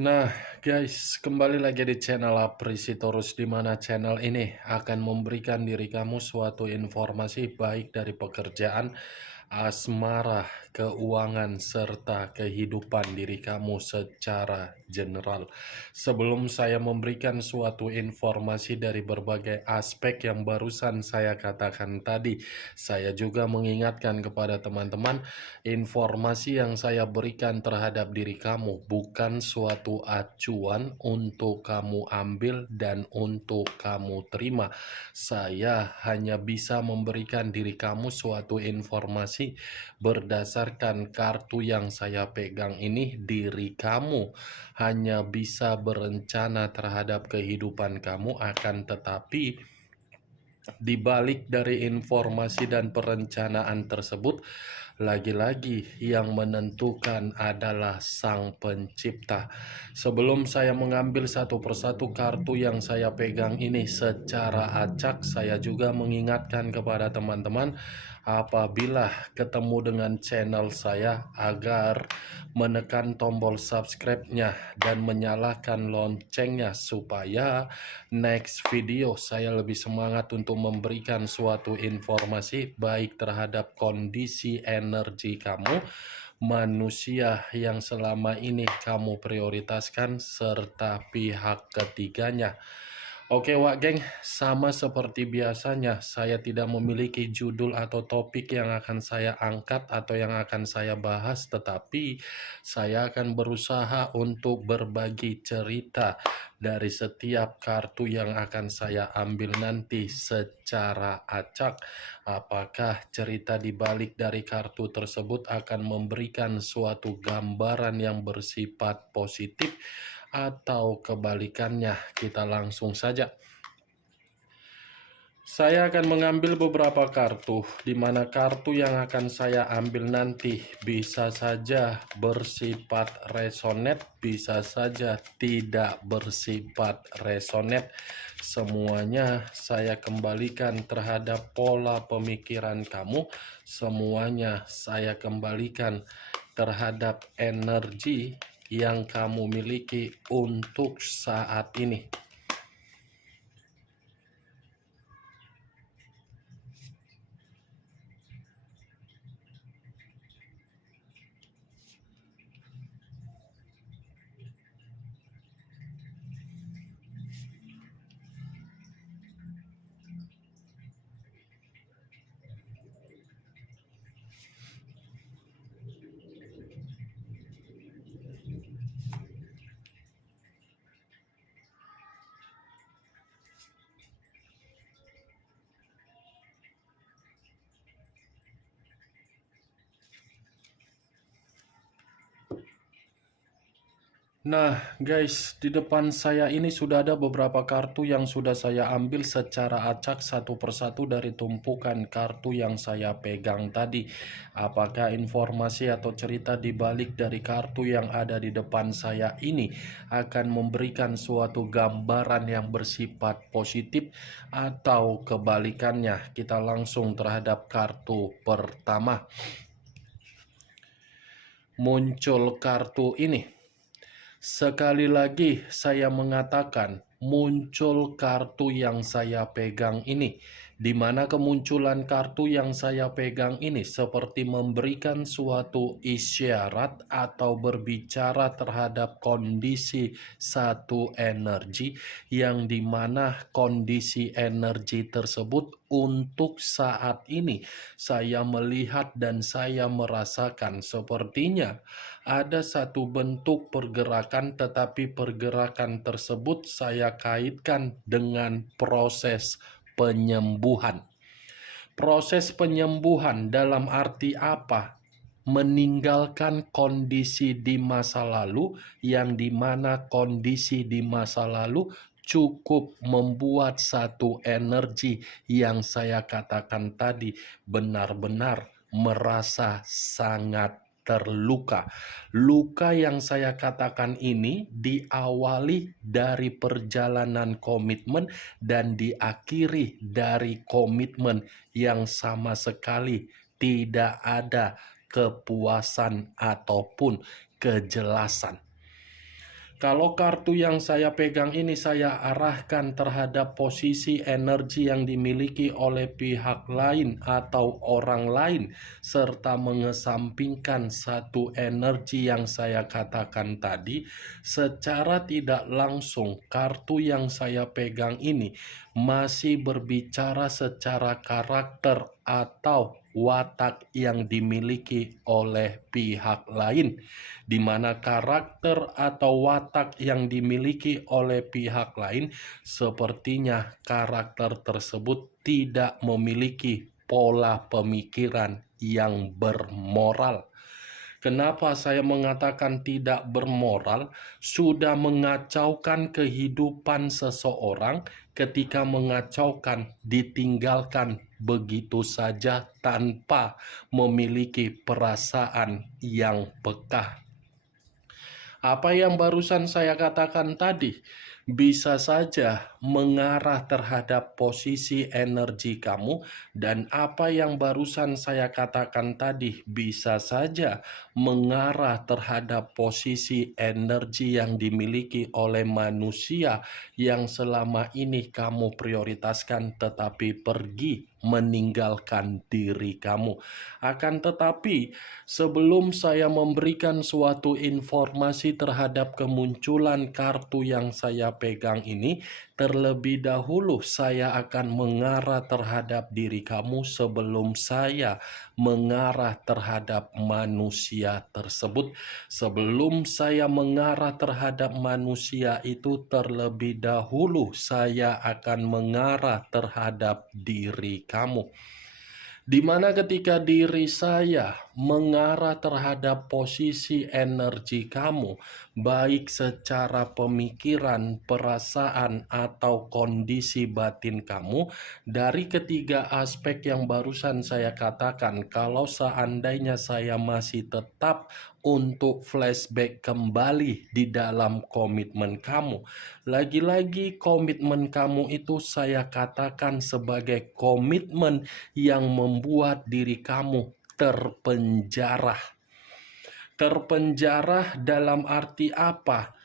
Nah, guys, kembali lagi di channel Aprisitorus, di mana channel ini akan memberikan diri kamu suatu informasi baik dari pekerjaan, asmara, keuangan, serta kehidupan diri kamu secara general. Sebelum saya memberikan suatu informasi dari berbagai aspek yang barusan saya katakan tadi, saya juga mengingatkan kepada teman-teman, informasi yang saya berikan terhadap diri kamu bukan suatu acuan untuk kamu ambil dan untuk kamu terima. Saya hanya bisa memberikan diri kamu suatu informasi berdasarkan kartu yang saya pegang ini. Diri kamu hanya bisa berencana terhadap kehidupan kamu, akan tetapi di balik dari informasi dan perencanaan tersebut, lagi-lagi yang menentukan adalah Sang Pencipta. Sebelum saya mengambil satu persatu kartu yang saya pegang ini secara acak, saya juga mengingatkan kepada teman-teman apabila ketemu dengan channel saya agar menekan tombol subscribe-nya dan menyalakan loncengnya supaya next video saya lebih semangat untuk memberikan suatu informasi baik terhadap kondisi energi kamu, manusia yang selama ini kamu prioritaskan, serta pihak ketiganya. Oke Wak Geng, sama seperti biasanya saya tidak memiliki judul atau topik yang akan saya angkat atau yang akan saya bahas, tetapi saya akan berusaha untuk berbagi cerita dari setiap kartu yang akan saya ambil nanti secara acak. Apakah cerita di balik dari kartu tersebut akan memberikan suatu gambaran yang bersifat positif atau kebalikannya? Kita langsung saja. Saya akan mengambil beberapa kartu, di mana kartu yang akan saya ambil nanti bisa saja bersifat resonate, bisa saja tidak bersifat resonate. Semuanya saya kembalikan terhadap pola pemikiran kamu, semuanya saya kembalikan terhadap energi yang kamu miliki untuk saat ini. Nah guys, di depan saya ini sudah ada beberapa kartu yang sudah saya ambil secara acak satu persatu dari tumpukan kartu yang saya pegang tadi. Apakah informasi atau cerita di balik dari kartu yang ada di depan saya ini akan memberikan suatu gambaran yang bersifat positif atau kebalikannya? Kita langsung terhadap kartu pertama. Muncul kartu ini. Sekali lagi saya mengatakan, muncul kartu yang saya pegang ini, di mana kemunculan kartu yang saya pegang ini seperti memberikan suatu isyarat atau berbicara terhadap kondisi satu energi, yang dimana kondisi energi tersebut untuk saat ini saya melihat dan saya merasakan sepertinya ada satu bentuk pergerakan, tetapi pergerakan tersebut saya kaitkan dengan proses penyembuhan. Proses penyembuhan dalam arti apa? Meninggalkan kondisi di masa lalu, yang dimana kondisi di masa lalu cukup membuat satu energi yang saya katakan tadi benar-benar merasa sangat terluka. Luka yang saya katakan ini diawali dari perjalanan komitmen dan diakhiri dari komitmen yang sama sekali tidak ada kepuasan ataupun kejelasan. Kalau kartu yang saya pegang ini saya arahkan terhadap posisi energi yang dimiliki oleh pihak lain atau orang lain, serta mengesampingkan satu energi yang saya katakan tadi, secara tidak langsung kartu yang saya pegang ini masih berbicara secara karakter atau watak yang dimiliki oleh pihak lain, di mana karakter atau watak yang dimiliki oleh pihak lain sepertinya karakter tersebut tidak memiliki pola pemikiran yang bermoral. Kenapa saya mengatakan tidak bermoral? Sudah mengacaukan kehidupan seseorang ketika mengacaukan, ditinggalkan begitu saja tanpa memiliki perasaan yang peka. Apa yang barusan saya katakan tadi bisa saja mengarah terhadap posisi energi kamu, dan apa yang barusan saya katakan tadi bisa saja mengarah terhadap posisi energi yang dimiliki oleh manusia yang selama ini kamu prioritaskan tetapi pergi meninggalkan diri kamu. Akan tetapi, sebelum saya memberikan suatu informasi terhadap kemunculan kartu yang saya pegang ini, terlebih dahulu saya akan mengarah terhadap diri kamu sebelum saya mengarah terhadap manusia tersebut. Sebelum saya mengarah terhadap manusia itu, terlebih dahulu saya akan mengarah terhadap diri kamu. Di mana ketika diri saya mengarah terhadap posisi energi kamu, baik secara pemikiran, perasaan, atau kondisi batin kamu, dari ketiga aspek yang barusan saya katakan, kalau seandainya saya masih tetap untuk flashback kembali di dalam komitmen kamu, lagi-lagi komitmen kamu itu saya katakan sebagai komitmen yang membuat diri kamu terpenjara. Terpenjara dalam arti apa?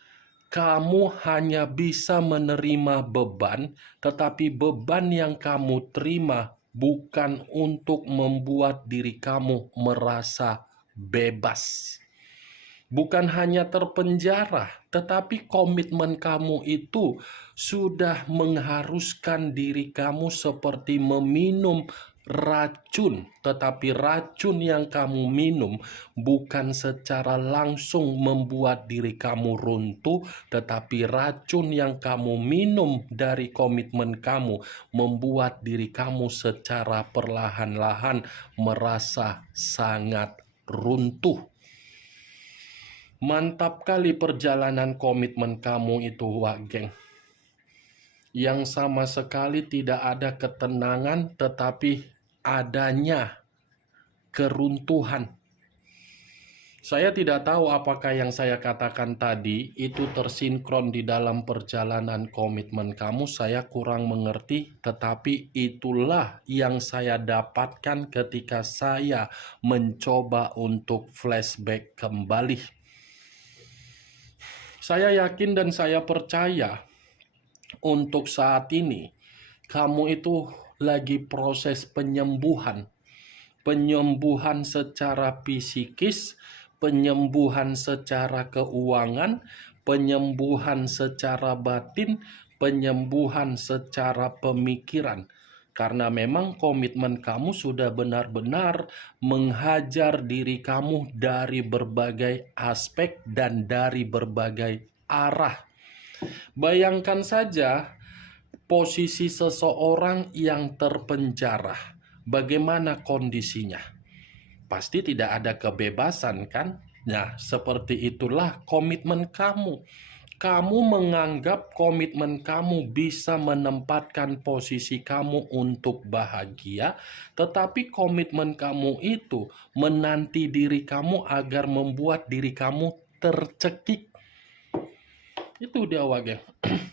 Kamu hanya bisa menerima beban, tetapi beban yang kamu terima bukan untuk membuat diri kamu merasa bebas. Bukan hanya terpenjara, tetapi komitmen kamu itu sudah mengharuskan diri kamu seperti meminum racun, tetapi racun yang kamu minum bukan secara langsung membuat diri kamu runtuh, tetapi racun yang kamu minum dari komitmen kamu membuat diri kamu secara perlahan-lahan merasa sangat runtuh. Mantap kali perjalanan komitmen kamu itu, Wak Geng. Yang sama sekali tidak ada ketenangan, tetapi adanya keruntuhan. Saya tidak tahu apakah yang saya katakan tadi itu tersinkron di dalam perjalanan komitmen kamu. Saya kurang mengerti, tetapi itulah yang saya dapatkan ketika saya mencoba untuk flashback kembali. Saya yakin dan saya percaya untuk saat ini kamu itu lagi proses penyembuhan. Penyembuhan secara psikis, penyembuhan secara keuangan, penyembuhan secara batin, penyembuhan secara pemikiran. Karena memang komitmen kamu sudah benar-benar menghajar diri kamu dari berbagai aspek dan dari berbagai arah. Bayangkan saja posisi seseorang yang terpenjara. Bagaimana kondisinya? Pasti tidak ada kebebasan, kan? Nah, seperti itulah komitmen kamu. Kamu menganggap komitmen kamu bisa menempatkan posisi kamu untuk bahagia, tetapi komitmen kamu itu menanti diri kamu agar membuat diri kamu tercekik. Itu dia, Wage.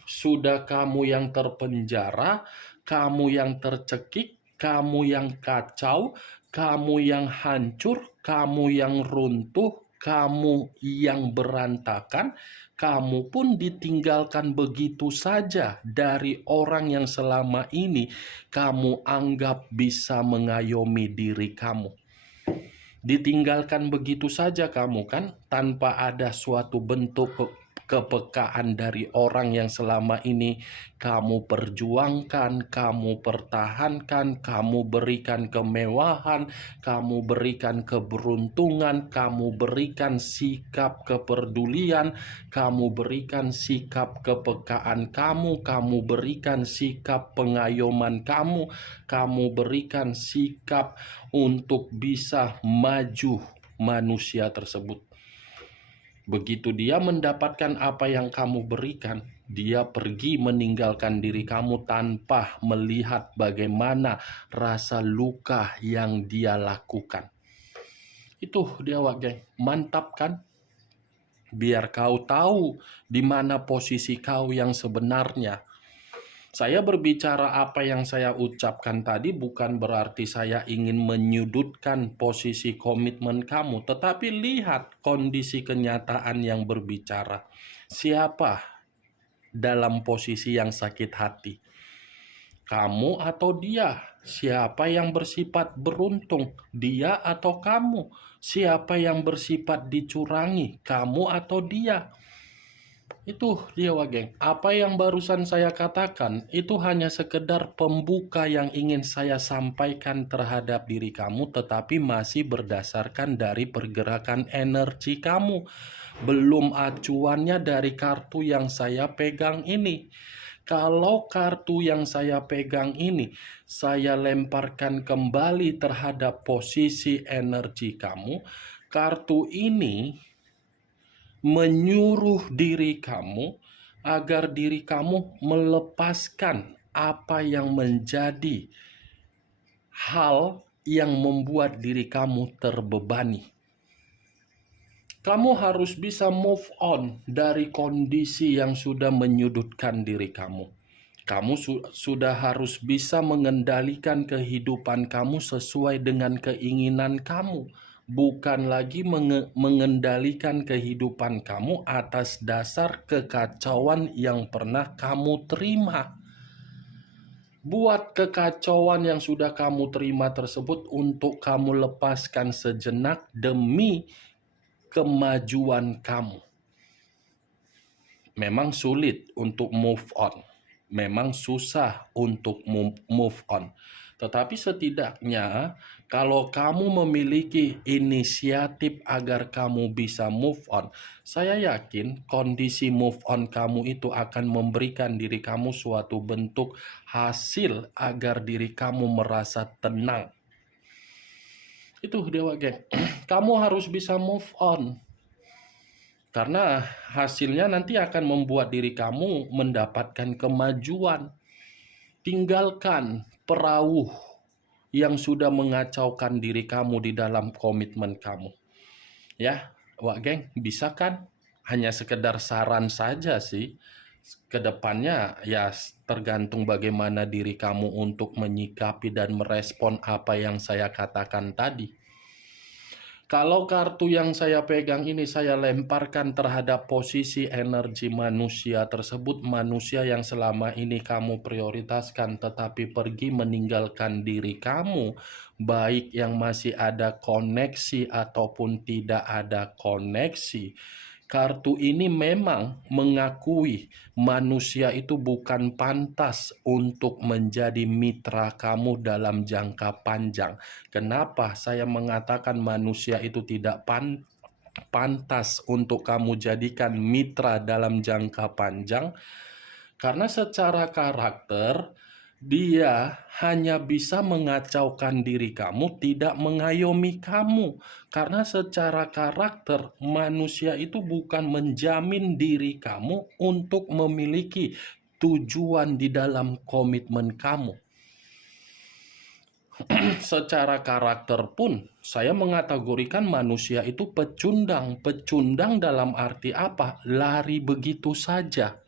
Sudah kamu yang terpenjara, kamu yang tercekik, kamu yang kacau, kamu yang hancur, kamu yang runtuh, kamu yang berantakan, kamu pun ditinggalkan begitu saja dari orang yang selama ini kamu anggap bisa mengayomi diri kamu. Ditinggalkan begitu saja kamu kan, tanpa ada suatu bentuk kepekaan dari orang yang selama ini kamu perjuangkan, kamu pertahankan, kamu berikan kemewahan, kamu berikan keberuntungan, kamu berikan sikap kepedulian, kamu berikan sikap kepekaan kamu berikan sikap pengayoman kamu berikan sikap untuk bisa maju manusia tersebut. Begitu dia mendapatkan apa yang kamu berikan, dia pergi meninggalkan diri kamu tanpa melihat bagaimana rasa luka yang dia lakukan. Itu dia geng, mantap kan? Biar kau tahu di mana posisi kau yang sebenarnya. Saya berbicara apa yang saya ucapkan tadi bukan berarti saya ingin menyudutkan posisi komitmen kamu, tetapi lihat kondisi kenyataan yang berbicara. Siapa dalam posisi yang sakit hati? Kamu atau dia? Siapa yang bersifat beruntung? Dia atau kamu? Siapa yang bersifat dicurangi? Kamu atau dia? Itu dia geng. Apa yang barusan saya katakan itu hanya sekedar pembuka yang ingin saya sampaikan terhadap diri kamu, tetapi masih berdasarkan dari pergerakan energi kamu. Belum acuannya dari kartu yang saya pegang ini. Kalau kartu yang saya pegang ini saya lemparkan kembali terhadap posisi energi kamu, kartu ini menyuruh diri kamu agar diri kamu melepaskan apa yang menjadi hal yang membuat diri kamu terbebani. Kamu harus bisa move on dari kondisi yang sudah menyudutkan diri kamu. Kamu sudah harus bisa mengendalikan kehidupan kamu sesuai dengan keinginan kamu. Bukan lagi mengendalikan kehidupan kamu atas dasar kekacauan yang pernah kamu terima. Buat kekacauan yang sudah kamu terima tersebut untuk kamu lepaskan sejenak demi kemajuan kamu. Memang sulit untuk move on. Memang susah untuk move on. Tetapi setidaknya kalau kamu memiliki inisiatif agar kamu bisa move on, saya yakin kondisi move on kamu itu akan memberikan diri kamu suatu bentuk hasil agar diri kamu merasa tenang. Itu Dewa Geng. Kamu harus bisa move on. Karena hasilnya nanti akan membuat diri kamu mendapatkan kemajuan. Tinggalkan perahu yang sudah mengacaukan diri kamu di dalam komitmen kamu. Ya, Wak Geng, bisa kan? Hanya sekedar saran saja sih. Kedepannya ya tergantung bagaimana diri kamu untuk menyikapi dan merespon apa yang saya katakan tadi. Kalau kartu yang saya pegang ini saya lemparkan terhadap posisi energi manusia tersebut, manusia yang selama ini kamu prioritaskan tetapi pergi meninggalkan diri kamu, baik yang masih ada koneksi ataupun tidak ada koneksi. Kartu ini memang mengakui manusia itu bukan pantas untuk menjadi mitra kamu dalam jangka panjang. Kenapa saya mengatakan manusia itu tidak pantas untuk kamu jadikan mitra dalam jangka panjang? Karena secara karakter dia hanya bisa mengacaukan diri kamu, tidak mengayomi kamu. Karena secara karakter manusia itu bukan menjamin diri kamu untuk memiliki tujuan di dalam komitmen kamu. Secara karakter pun saya mengategorikan manusia itu pecundang. Pecundang dalam arti apa? Lari begitu saja.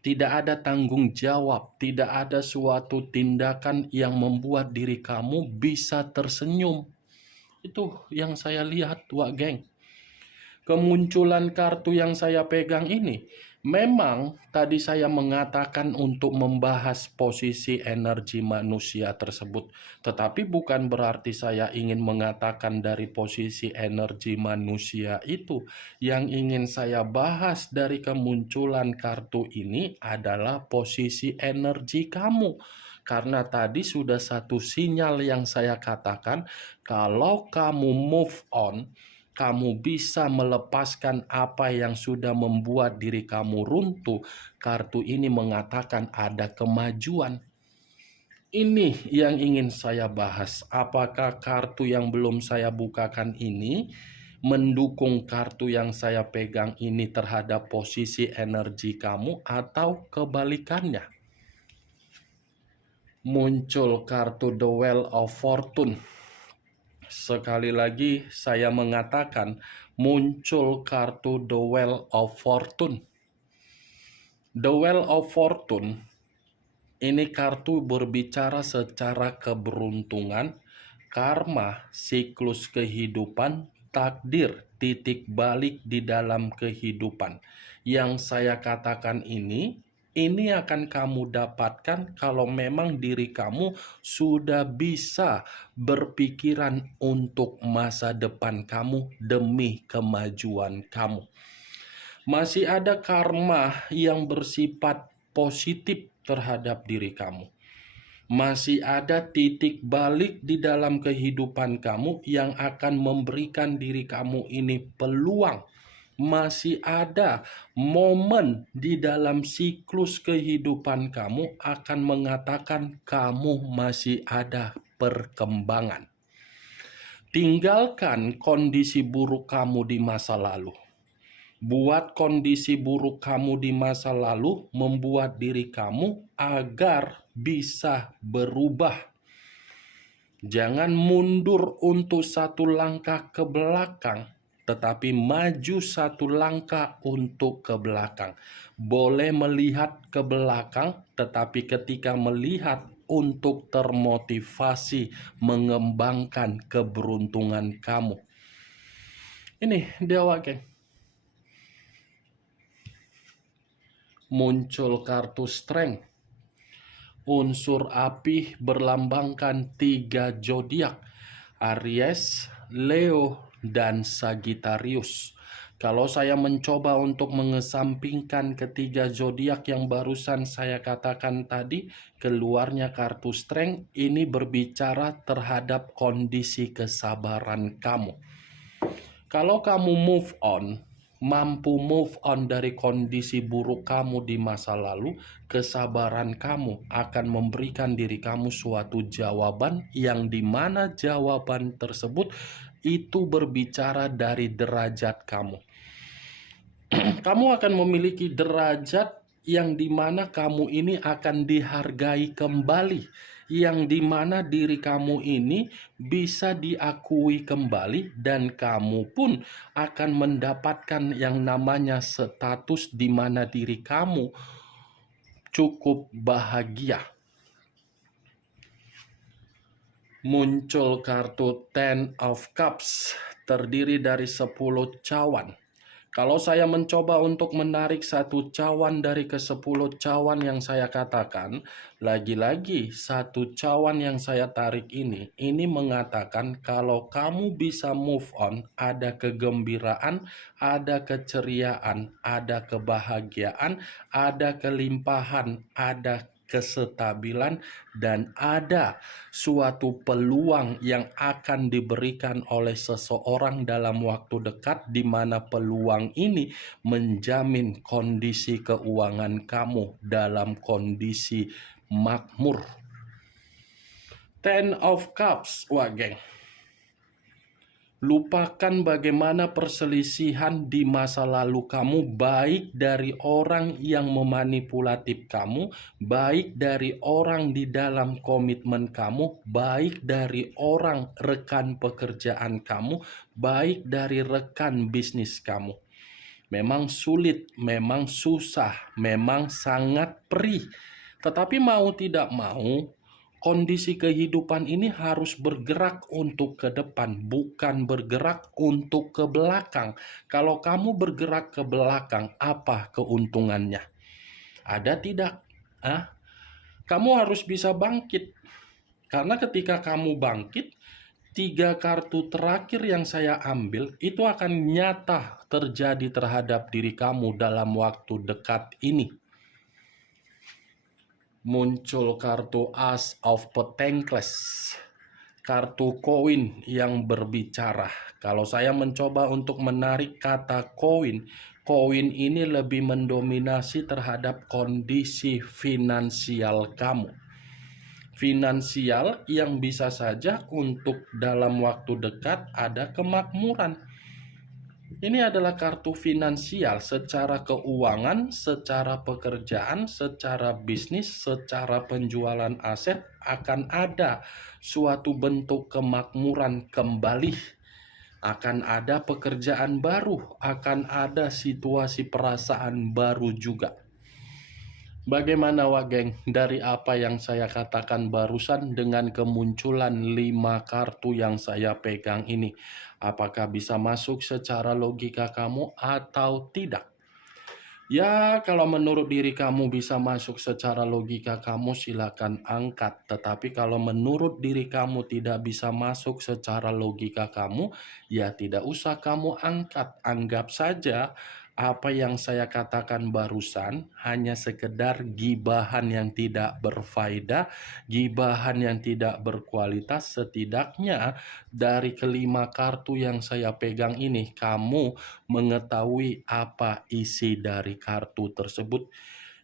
Tidak ada tanggung jawab, tidak ada suatu tindakan yang membuat diri kamu bisa tersenyum. Itu yang saya lihat, Wak Geng. Kemunculan kartu yang saya pegang ini, memang tadi saya mengatakan untuk membahas posisi energi manusia tersebut, tetapi bukan berarti saya ingin mengatakan dari posisi energi manusia itu. Yang ingin saya bahas dari kemunculan kartu ini adalah posisi energi kamu. Karena tadi sudah satu sinyal yang saya katakan, kalau kamu move on, kamu bisa melepaskan apa yang sudah membuat diri kamu runtuh. Kartu ini mengatakan ada kemajuan. Ini yang ingin saya bahas. Apakah kartu yang belum saya bukakan ini mendukung kartu yang saya pegang ini terhadap posisi energi kamu atau kebalikannya? Muncul kartu The Wheel of Fortune. Sekali lagi saya mengatakan muncul kartu The Wheel of Fortune. The Wheel of Fortune ini kartu berbicara secara keberuntungan, karma, siklus kehidupan, takdir, titik balik di dalam kehidupan. Yang saya katakan ini akan kamu dapatkan kalau memang diri kamu sudah bisa berpikiran untuk masa depan kamu demi kemajuan kamu. Masih ada karma yang bersifat positif terhadap diri kamu. Masih ada titik balik di dalam kehidupan kamu yang akan memberikan diri kamu ini peluang. Masih ada momen di dalam siklus kehidupan kamu akan mengatakan kamu masih ada perkembangan. Tinggalkan kondisi buruk kamu di masa lalu. Buat kondisi buruk kamu di masa lalu membuat diri kamu agar bisa berubah. Jangan mundur untuk satu langkah ke belakang, tetapi maju satu langkah untuk ke belakang. Boleh melihat ke belakang, tetapi ketika melihat untuk termotivasi mengembangkan keberuntungan kamu. Ini Dewa, geng. Muncul kartu Strength. Unsur api berlambangkan 3 zodiak, Aries, Leo, dan Sagittarius. Kalau saya mencoba untuk mengesampingkan ketiga zodiak yang barusan saya katakan tadi, keluarnya kartu Strength ini berbicara terhadap kondisi kesabaran kamu. Kalau kamu mampu move on dari kondisi buruk kamu di masa lalu, kesabaran kamu akan memberikan diri kamu suatu jawaban yang dimana jawaban tersebut itu berbicara dari derajat kamu. Kamu akan memiliki derajat yang dimana kamu ini akan dihargai kembali, yang dimana diri kamu ini bisa diakui kembali, dan kamu pun akan mendapatkan yang namanya status di mana diri kamu cukup bahagia. Muncul kartu Ten of Cups, terdiri dari 10 cawan. Kalau saya mencoba untuk menarik satu cawan dari ke-10 cawan yang saya katakan, lagi-lagi satu cawan yang saya tarik ini mengatakan kalau kamu bisa move on, ada kegembiraan, ada keceriaan, ada kebahagiaan, ada kelimpahan, ada kestabilan, dan ada suatu peluang yang akan diberikan oleh seseorang dalam waktu dekat, di mana peluang ini menjamin kondisi keuangan kamu dalam kondisi makmur. Ten of Cups, wah geng. Lupakan bagaimana perselisihan di masa lalu kamu, baik dari orang yang memanipulatif kamu, baik dari orang di dalam komitmen kamu, baik dari orang rekan pekerjaan kamu, baik dari rekan bisnis kamu. Memang sulit, memang susah, memang sangat perih. Tetapi mau tidak mau, Kondisi kehidupan ini harus bergerak untuk ke depan, bukan bergerak untuk ke belakang. Kalau kamu bergerak ke belakang, apa keuntungannya? Ada tidak? Ah, kamu harus bisa bangkit. Karena ketika kamu bangkit, 3 kartu terakhir yang saya ambil itu akan nyata terjadi terhadap diri kamu dalam waktu dekat ini. Muncul kartu Ace of Pentacles, kartu koin yang berbicara. Kalau saya mencoba untuk menarik kata koin, koin ini lebih mendominasi terhadap kondisi finansial kamu. Finansial yang bisa saja untuk dalam waktu dekat ada kemakmuran. Ini adalah kartu finansial secara keuangan, secara pekerjaan, secara bisnis, secara penjualan aset akan ada suatu bentuk kemakmuran kembali. Akan ada pekerjaan baru, akan ada situasi perasaan baru juga. Bagaimana Wageng dari apa yang saya katakan barusan dengan kemunculan 5 kartu yang saya pegang ini? Apakah bisa masuk secara logika kamu atau tidak? Ya, kalau menurut diri kamu bisa masuk secara logika kamu silakan angkat. Tetapi kalau menurut diri kamu tidak bisa masuk secara logika kamu, ya tidak usah kamu angkat. Anggap saja apa yang saya katakan barusan hanya sekedar gibahan yang tidak berfaedah, gibahan yang tidak berkualitas. Setidaknya dari kelima kartu yang saya pegang ini, kamu mengetahui apa isi dari kartu tersebut.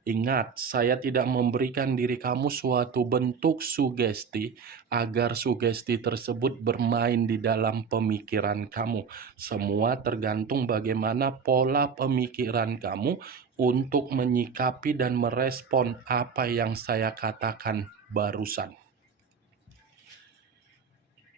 Ingat, saya tidak memberikan diri kamu suatu bentuk sugesti agar sugesti tersebut bermain di dalam pemikiran kamu. Semua tergantung bagaimana pola pemikiran kamu untuk menyikapi dan merespon apa yang saya katakan barusan.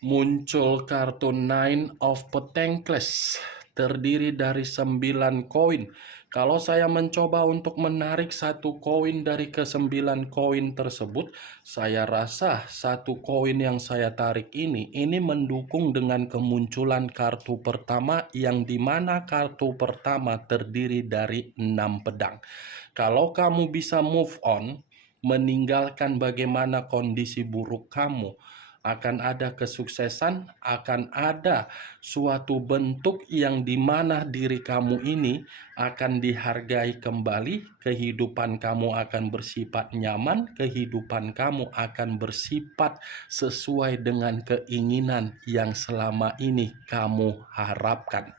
Muncul kartu Nine of Pentacles, terdiri dari 9 koin. Kalau saya mencoba untuk menarik satu koin dari ke-9 koin tersebut, saya rasa satu koin yang saya tarik ini mendukung dengan kemunculan kartu pertama, yang dimana kartu pertama terdiri dari 6 pedang. Kalau kamu bisa move on, meninggalkan bagaimana kondisi buruk kamu, akan ada kesuksesan, akan ada suatu bentuk yang dimana diri kamu ini akan dihargai kembali, kehidupan kamu akan bersifat nyaman, kehidupan kamu akan bersifat sesuai dengan keinginan yang selama ini kamu harapkan.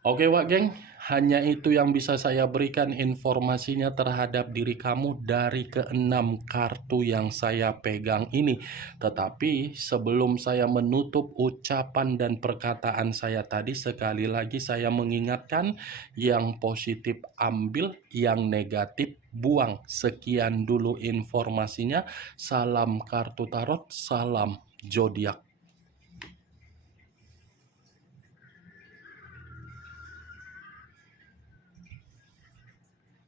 Oke Wak Geng, hanya itu yang bisa saya berikan informasinya terhadap diri kamu dari ke-6 kartu yang saya pegang ini. Tetapi sebelum saya menutup ucapan dan perkataan saya tadi, sekali lagi saya mengingatkan, yang positif ambil, yang negatif buang. Sekian dulu informasinya. Salam kartu tarot, salam zodiak.